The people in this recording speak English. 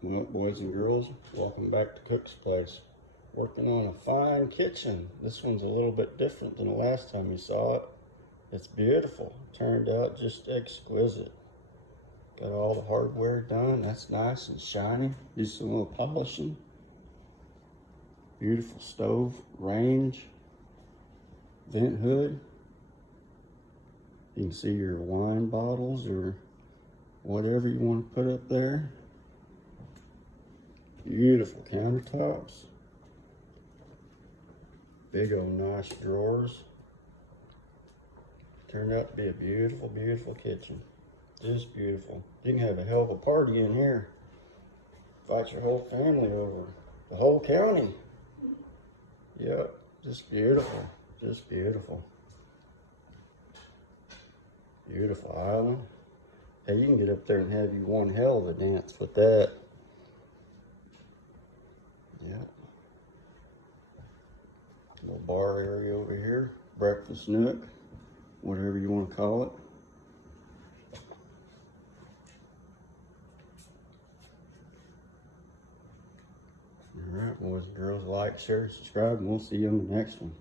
Well, boys and girls, welcome back to Cook's Place. Working on a fine kitchen. This one's a little bit different than the last time you saw it. It's beautiful. Turned out just exquisite. Got all the hardware done. That's nice and shiny. Do some little polishing. Beautiful stove, range, vent hood. You can see your wine bottles or whatever you want to put up there. Beautiful countertops. Big old nice drawers. Turned out to be a beautiful, beautiful kitchen. Just beautiful. You can have a hell of a party in here. Invite your whole family over. The whole county. Yep, just beautiful. Just beautiful. Beautiful island. Hey, you can get up there and have you one hell of a dance with that. Yep. Little bar area over here. Breakfast nook. Whatever you want to call it. All right, boys and girls, like, share, subscribe, and we'll see you on the next one.